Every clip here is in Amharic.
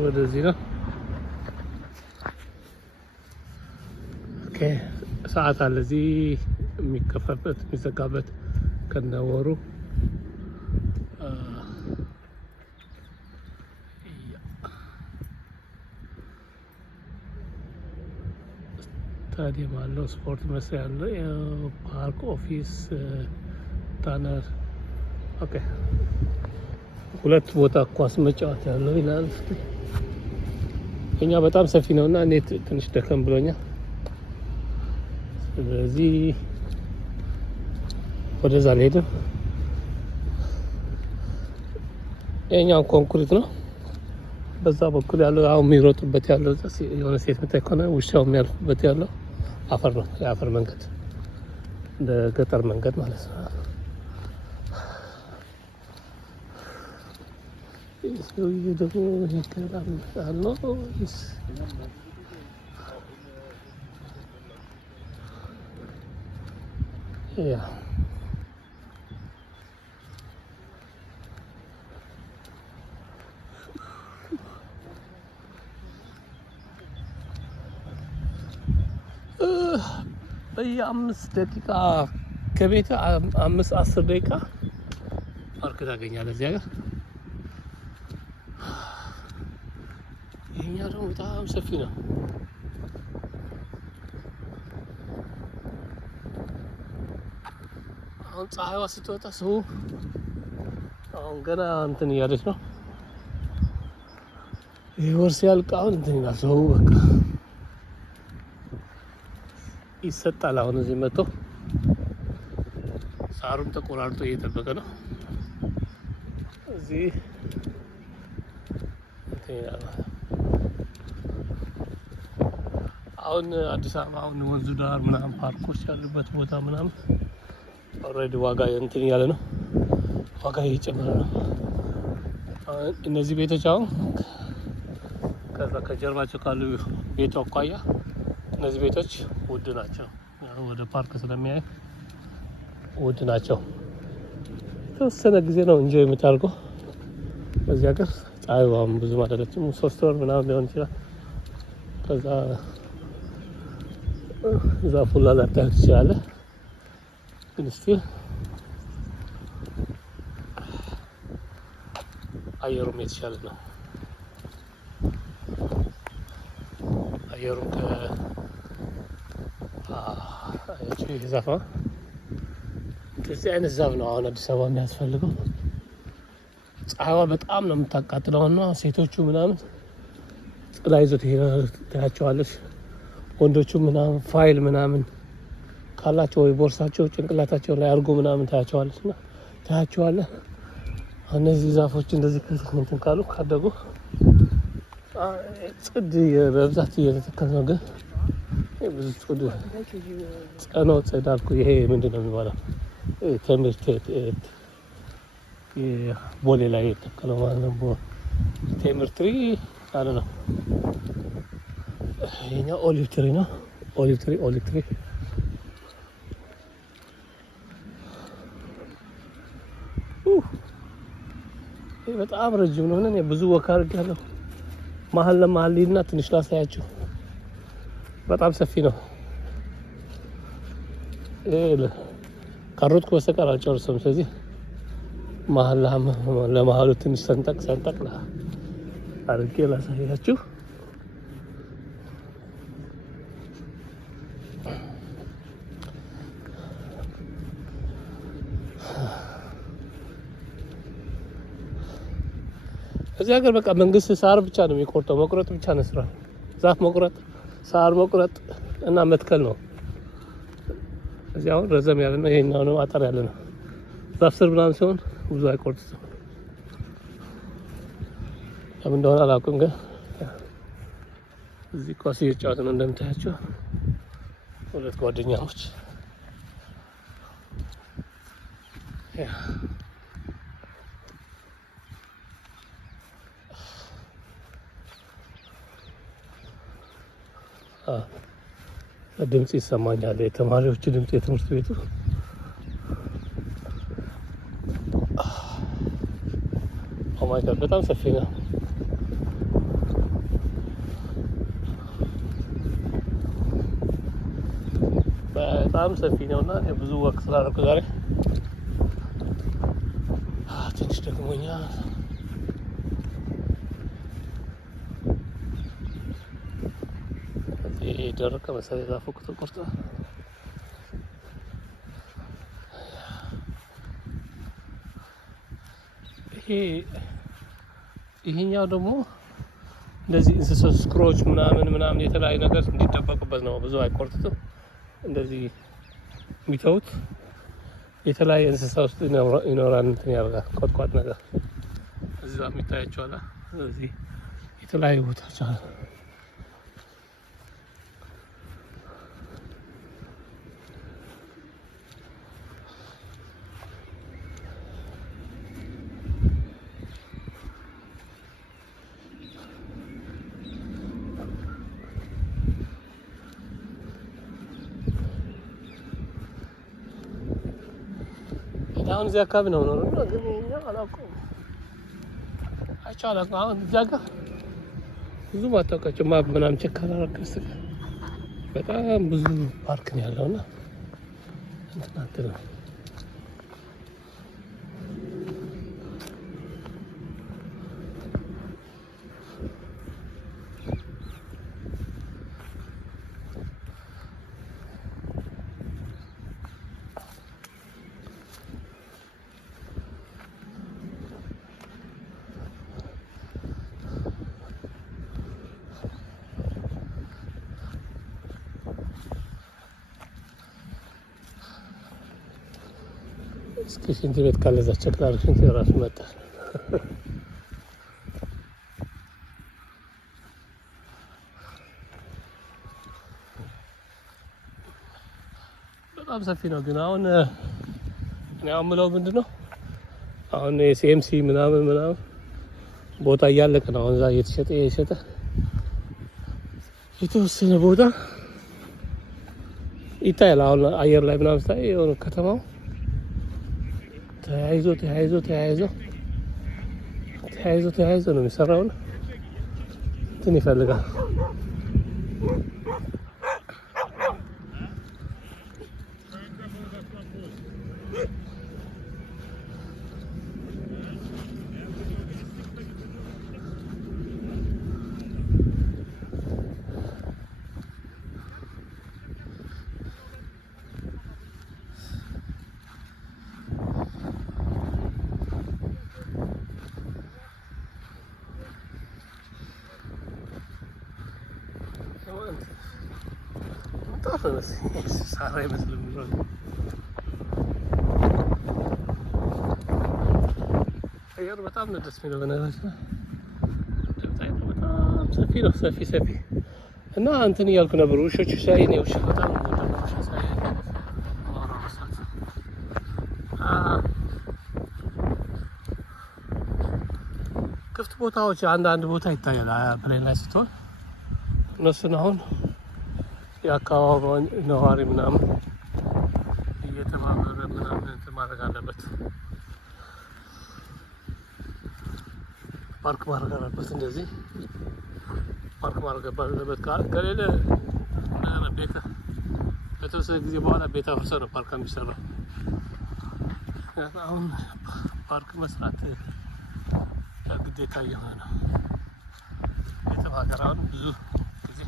ወደዚህ ነው። ኦኬ ሰዓት አለ እዚህ የሚከፈትበት የሚዘጋበት ከነወሩ ስታዲየም አለው፣ ስፖርት መስሪያ አለው፣ ፓርክ፣ ኦፊስ፣ ታነር። ኦኬ ሁለት ቦታ ኳስ መጫወት ያለው ይላል። እኛ በጣም ሰፊ ነውና እኔ ትንሽ ደከም ብሎኛል። ስለዚህ ወደዛ ልሄድም። የኛው ኮንክሪት ነው። በዛ በኩል ያለው አሁን የሚሮጡበት ያለው የሆነ ሴት ምታይ ከሆነ ውሻው የሚያልፉበት ያለው አፈር ነው። የአፈር መንገድ እንደ ገጠር መንገድ ማለት ነው። ሰውዬ ደግሞ ይገራል ነው ያ በየ5 ደቂቃ ከቤት 5-10 ደቂቃ ፓርክ ታገኛለህ እዚህ ሀገር። ይሄኛ ደግሞ በጣም ሰፊ ነው። አሁን ፀሐይዋ ስትወጣ ሰው አሁን ገና እንትን እያለች ነው። ይሄ ወር ሲያልቅ አሁን እንትን ይላል ሰው በቃ ይሰጣል። አሁን እዚህ መጥቶ ሳሩም ተቆራርጦ እየጠበቀ ነው። እዚህ አሁን አዲስ አበባ አሁን ወንዙ ዳር ምናምን ፓርኮች ያሉበት ቦታ ምናምን ኦልሬዲ ዋጋ እንትን እያለ ነው። ዋጋ እየጨመረ ነው። እነዚህ ቤቶች አሁን ከዛ ከጀርባቸው ካሉ ቤቱ አኳያ እነዚህ ቤቶች ውድ ናቸው። ወደ ፓርክ ስለሚያይ ውድ ናቸው። የተወሰነ ጊዜ ነው እንጂ የምታደርገው በዚህ ሀገር። ፀሐይዋም ብዙም አይደለችም። 3 ወር ምናምን ሊሆን ይችላል። ከዛ ዛፉን ላላታየው ትችላለህ፣ ግን ስቲል አየሩም የተሻለ ነው። አየሩ ዛፍ ነው። እንደዚህ አይነት ዛፍ ነው አሁን አዲስ አበባ የሚያስፈልገው። ፀሐይዋ በጣም ነው የምታቃጥለው እና ሴቶቹ ምናምን ጥላ ይዘው ታያቸዋለች። ወንዶቹ ምናምን ፋይል ምናምን ካላቸው ወይ ቦርሳቸው ጭንቅላታቸው ላይ አድርጎ ምናምን ታያቸዋለች እና ታያቸዋለህ። እነዚህ ዛፎች እንደዚህ እንትን ካሉ ካደጉ ጽድ በብዛት እየተተከለ ነው። ግን ብዙ ጽድ ጸነው ጽድ አልኩ። ይሄ ምንድን ነው የሚባለው? ትምህርት ቦሌ ላይ የተተከለው ማለት ነው። ቴምር ትሪ አለ ነው። ይሄኛው ኦሊቭ ትሪ ነው። ኦሊቭ ትሪ ይሄ በጣም ረጅም ነው። እኔ ብዙ ወክ አድርጌያለሁ። መሀል ለመሀል ሊና ትንሽ ላሳያችሁ። በጣም ሰፊ ነው። ካሮትኩ በስተቀር አልጨርሰም። ስለዚህ መሀል ለመሀሉ ትንሽ ሰንጠቅ አድርጌ ላሳያችሁ። እዚህ ሀገር በቃ መንግስት ሳር ብቻ ነው የሚቆርጠው። መቁረጥ ብቻ ነው ስራ። ዛፍ መቁረጥ፣ ሳር መቁረጥ እና መትከል ነው። እዚህ አሁን ረዘም ያለ ነው። ይሄኛው ነው አጠር ያለ ነው። ዛፍ ስር ምናምን ሲሆን ብዙ አይቆርጥም። ለምን እንደሆነ አላውቅም። ግን እዚህ ኳስ እየተጫወቱ ነው እንደምታያቸው ሁለት ጓደኛሞች። ድምጽ ይሰማኛል። የተማሪዎች ድምጽ የትምህርት ቤቱ ኦማይ ጋድ በጣም ሰፊ ነው። በጣም ሰፊ ነውና ብዙ ወቅት ስላደረኩ ዛሬ ትንሽ ደክሞኛል። ደረቀ መሰለኝ ዛፉ ተቆርጦ። ይሄኛው ደግሞ እንደዚህ እንስሳት ስክሮች ምናምን የተለያዩ ነገር እንዲጠበቁበት ነው። ብዙ አይቆርጡትም። እንደዚህ የሚተውት የተለያየ እንስሳ ውስጥ ይኖራል። እንትን ያደርጋል ቆጥቋጥ ነገር እዛ የሚታያቸው አለ። ስለዚህ የተለያዩ ቦታዎች አሉ። አሁን እዚህ አካባቢ ነው ኖሮ ግን እኛ አላውቀውም። አይቻልም። አሁን እዛ ጋር ብዙ ማታውቃቸው ማብ ምናምን ቼክ ካላደረግህ በጣም ብዙ ፓርክ ነው ያለውና እንትን ነው። እስኪ ሽንት ቤት ካለ እዛ ቼክ ላድርግ። ሽንት ራሱ መጣ። በጣም ሰፊ ነው። ግን አሁን እኔ የምለው ምንድን ነው አሁን የሲኤምሲ ምናምን ቦታ እያለቀ ነው። አሁን እዛ እየተሸጠ የተወሰነ ቦታ ይታያል። አሁን አየር ላይ ምናምን ስታይ የሆነ ከተማው ተያይዞ ነው የሚሰራው። እንትን ይፈልጋል። ሳራ አይመስልም። አየሩ በጣም ነው ደስ የሚለው። በነገራችን በጣም ሰፊ ነው። ሰፊ እና እንትን እያልኩ ነበር ውሾቹ ሳይ ነው። ውሻ በጣም ነው ውሻ ሳይ ክፍት ቦታዎች አንዳንድ ቦታ ይታያል። ፕሌን ላይ ስትሆን እነሱን አሁን የአካባቢውን ነዋሪ ምናምን እየተባበረ ምናምን እንትን ማድረግ አለበት። ፓርክ ማድረግ አለበት። እንደዚህ ፓርክ ማድረግ አለበት። ከሌለ በተወሰነ ጊዜ በኋላ ቤት አፍርሰው ነው ፓርክ የሚሰራው። አሁን ፓርክ መስራት ግዴታ እየሆነ ነው። የትም ሀገር አሁን ብዙ ጊዜ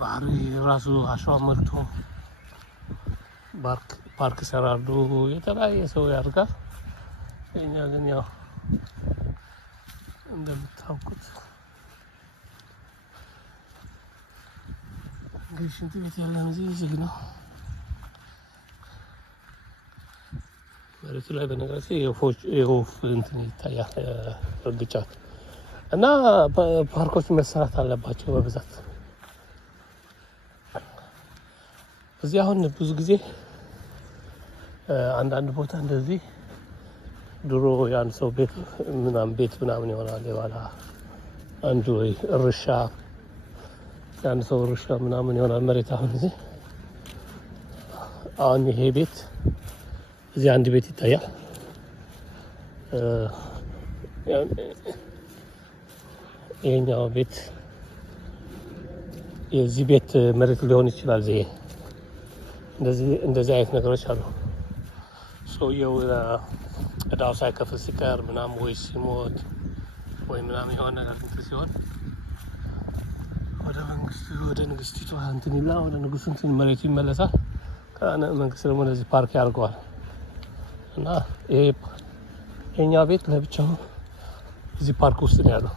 ባህር ራሱ አሸዋ ሞልቶ ፓርክ ይሰራሉ። የተለያየ ሰው ያደርጋል። እኛ ግን ያው እንደምታውቁት እንግዲህ ሽንት ቤት ያለን እዚህ ዝግ ነው። መሬቱ ላይ በነገራችን የወፍ እንትን ይታያል እርግጫት እና ፓርኮች መሰራት አለባቸው በብዛት። እዚህ አሁን ብዙ ጊዜ አንዳንድ ቦታ እንደዚህ ድሮ የአንድ ሰው ቤት ምናምን ይሆናል። የባላ አንዱ ወይ እርሻ የአንድ ሰው እርሻ ምናምን ይሆናል መሬት። አሁን ይሄ ቤት እዚህ አንድ ቤት ይታያል። ይሄኛው ቤት የዚህ ቤት መሬት ሊሆን ይችላል። ይሄ እንደዚህ አይነት ነገሮች አሉ። ሰውየው እዳው ሳይከፍል ሲቀር ምናምን ወይ ሲሞት ወይ ምናምን የሆነ ነገር እንትን ሲሆን ወደ ንግስቲቱ እንትን ይላ ወደ ንጉሱ እንትን መሬቱ ይመለሳል። መንግስት ደግሞ ለዚህ ፓርክ ያደርገዋል እና ይሄ የኛ ቤት ለብቻው እዚህ ፓርክ ውስጥ ነው ያለው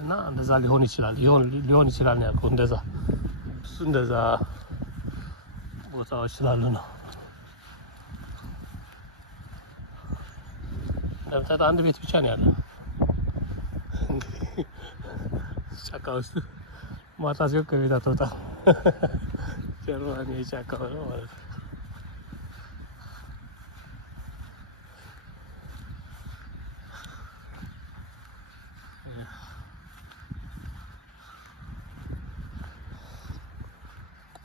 እና እንደዛ ሊሆን ይችላል ነው ያልኩት። እንደዛ ቦታዎች ስላሉ ነው። ለምሳሌ አንድ ቤት ብቻ ነው ያለው ጫካ ውስጥ። ማታ ሲሆን ከቤት አትወጣም። ጀርባን የጫካው ነው ማለት ነው።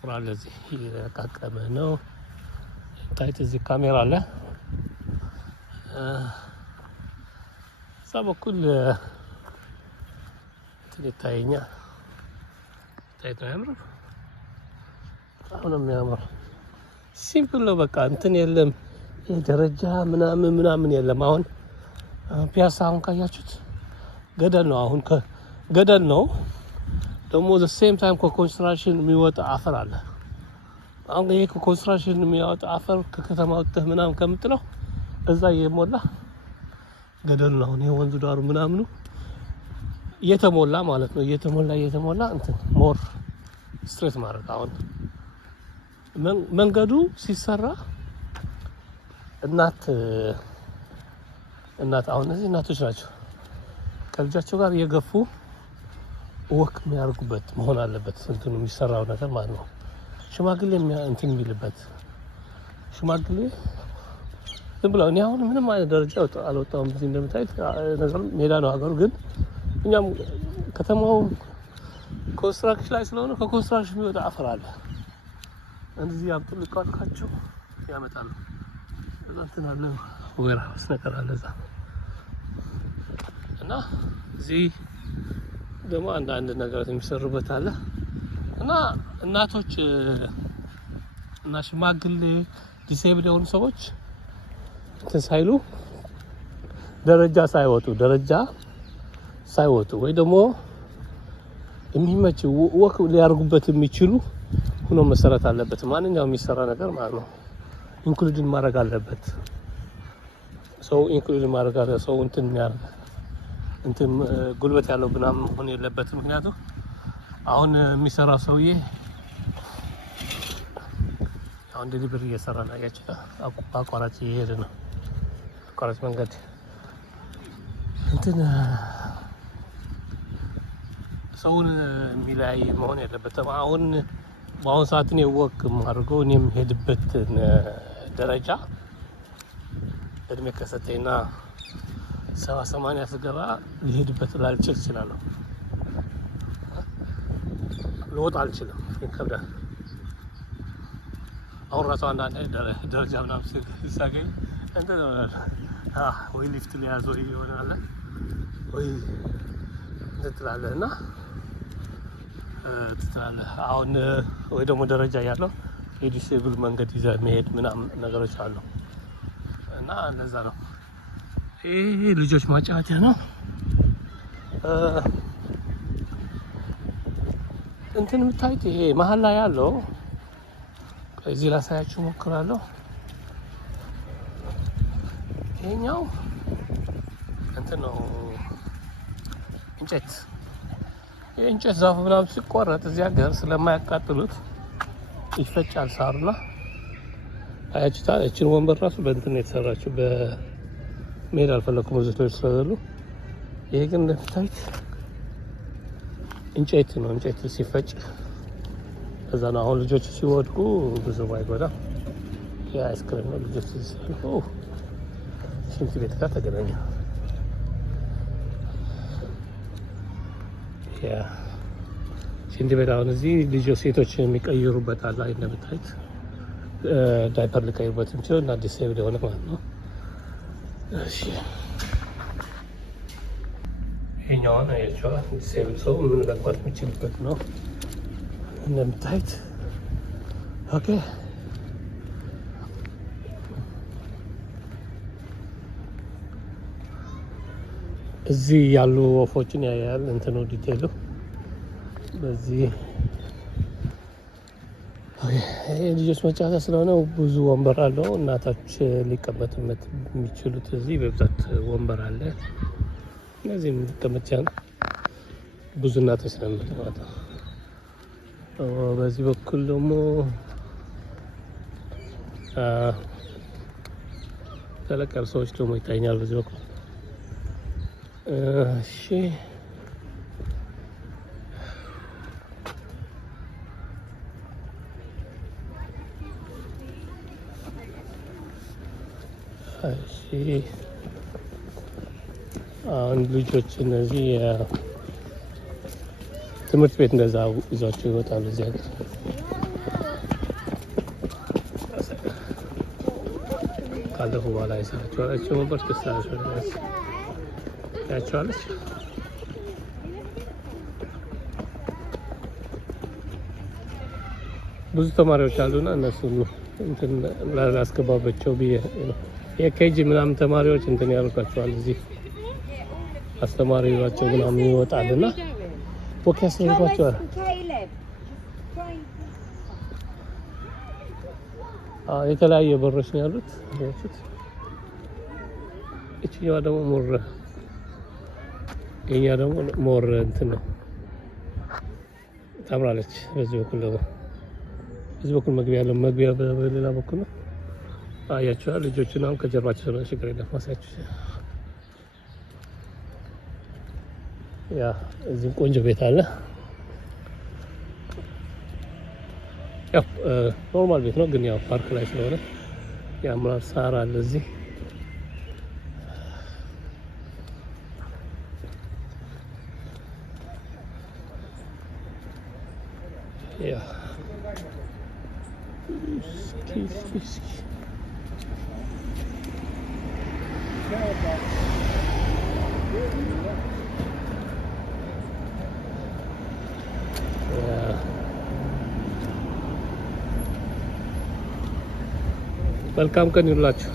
ቁራል እዚህ እየለቃቀመ ነው። ታይት እዚህ ካሜራ አለ። እዛ በኩል እንትን ይታየኛል። ታይት ነው ያምረው። በጣም ነው የሚያምረው። ሲምፕል ነው በቃ እንትን የለም። ደረጃ ምናምን የለም። አሁን ፒያሳ አሁን ካያችሁት ገደል ነው። አሁን ገደል ነው ደግሞ the same time ከኮንስትራክሽን የሚወጣ አፈር አለ። አሁን ይሄ ከኮንስትራክሽን የሚወጣ አፈር ከከተማ ወጥተህ ምናምን ከምጥለው እዛ እየሞላ ገደል ነው። አሁን ይሄ ወንዙ ዳሩ ምናምኑ እየተሞላ ማለት ነው። እየተሞላ እንትን ሞር ስትሬት ማድረግ አሁን መንገዱ ሲሰራ እናት አሁን እነዚህ እናቶች ናቸው ከልጃቸው ጋር እየገፉ ወክ የሚያደርጉበት መሆን አለበት። እንትኑ የሚሰራው ነገር ማለት ነው። ሽማግሌ እንትን የሚልበት ሽማግሌ ዝም ብለው እኔ አሁን ምንም አይነት ደረጃ አልወጣሁም። እዚህ እንደምታዩት ነገር ሜዳ ነው ሀገሩ። ግን እኛም ከተማው ኮንስትራክሽን ላይ ስለሆነ ከኮንስትራክሽን የሚወጣ አፈር አለ። እንደዚህ አምጥልቅ ካልካቸው ያመጣሉ። እዛ እንትን አለ ዌርሃውስ ነገር አለ እዛ እና እዚህ ደግሞ አንዳንድ ነገር የሚሰሩበት አለ እና እናቶች እና ሽማግሌ ዲሴብል የሆኑ ሰዎች እንትን ሳይሉ ደረጃ ሳይወጡ ወይ ደግሞ የሚመች ወክ ሊያርጉበት የሚችሉ ሆኖ መሰረት አለበት። ማንኛውም የሚሰራ ነገር ማለት ነው ኢንክሉዲንግ ማድረግ አለበት። ሰው ኢንክሉዲንግ ማድረግ አለ ሰው እንትን ጉልበት ያለው ምናምን መሆን የለበትም። ምክንያቱም አሁን የሚሰራ ሰውዬ አሁን ዴሊቨሪ እየሰራ ነው። ያቺ አቋራጭ እየሄደ ነው። አቋራጭ መንገድ እንትን ሰውን የሚለያይ መሆን የለበትም። በአሁን ሰዓት እኔ ወክ አድርገው እኔ የምሄድበትን ደረጃ እድሜ ከሰጠኝና 70-80 ስገባ ሊሄድበት ላልችል እችላለሁ። ልወጣ አልችልም፣ ይከብዳል። አሁን ራሱ አንዳንድ ደረጃ ምናምን ሳገኝ እንትን ወይ ሊፍት ሊያዝ ወይ ይሆናል ወይ እንትን ትላለህ እና ትላለህ። አሁን ወይ ደግሞ ደረጃ ያለው የዲሴብል መንገድ ይዘህ መሄድ ምናምን ነገሮች አሉ እና እንደዛ ነው። ይሄ ልጆች ማጫወቻ ነው። እንትን የምታዩት ይሄ መሀል ላይ ያለው እዚህ ላሳያችሁ እሞክራለሁ። ይሄኛው እንትን ነው እንጨት። የእንጨት ዛፉ ምናምን ሲቆረጥ እዚህ ሀገር ስለማያቃጥሉት ይፈጫል ሳሩና። አያችሁታል። እችን ወንበር ራሱ በእንትን ነው የተሰራችው። በመሄድ አልፈለኩም ብዙ ሰዎች ስለሌሉ። ይሄ ግን እንደምታዩት እንጨት ነው። እንጨት ሲፈጭ እዛ ነው። አሁን ልጆች ሲወድቁ ብዙ አይጎዳም። የአይስክሪም ነው። ልጆች ሲወድቁ ሽንት ቤት ጋር ተገናኘ። ሽንት ቤት አሁን እዚህ ልጆች ሴቶች የሚቀይሩበት አለ። እንደምታዩት ዳይፐር ሊቀይሩበት የሚችለው እና ዲሴብል የሆነ ማለት ነው። እሺ ይሄኛውን አያችኋል። ዲሴብል ሰው ምን መግባት የሚችልበት ነው። እንደምታዩት ኦኬ እዚህ ያሉ ወፎችን ያያል እንትኑ ዲቴሉ በዚህ ልጆች መጫወቻ ስለሆነ ብዙ ወንበር አለው። እናቶች ሊቀመጡበት የሚችሉት እዚህ በብዛት ወንበር አለ። እነዚህ መቀመጫ ነው። ብዙ እናቶች ስለምትመጣ በዚህ በኩል ደግሞ ተለቅ ያሉ ሰዎች ደግሞ ይታኛል በዚህ በኩል። እሺ አሁን ልጆች እነዚህ ትምህርት ቤት እንደዛ ይዟቸው ይወጣሉ። እዚህ ሀገር ካለፉ በኋላ ይሰራቸዋላቸው መንበር ክስታቸዋለች ያቸዋለች። ብዙ ተማሪዎች አሉና እነሱ እንትን ላስገባባቸው ብዬ የኬጂ ምናምን ተማሪዎች እንትን ያልኳቸዋል። እዚህ አስተማሪ ይዟቸው ምናምን ይወጣልና ወክ ያስፈልጓቸዋል። የተለያየ በሮች ነው ያሉት። እችኛዋ ደግሞ ሞር የኛ ደግሞ ሞር እንትን ነው ታምራለች። በዚህ በኩል ደግሞ በዚህ በኩል መግቢያ ያለው መግቢያ በሌላ በኩል ነው። አያችኋ ልጆቹን አሁን ከጀርባቸው ስለሆነ ችግር የለም ማሳያችሁ። ያ እዚህም ቆንጆ ቤት አለ። ያው ኖርማል ቤት ነው ግን ያው ፓርክ ላይ ስለሆነ ያምራል። ሳር አለ እዚህ። ያ እስኪ መልካም ቀን ይሁንላችሁ።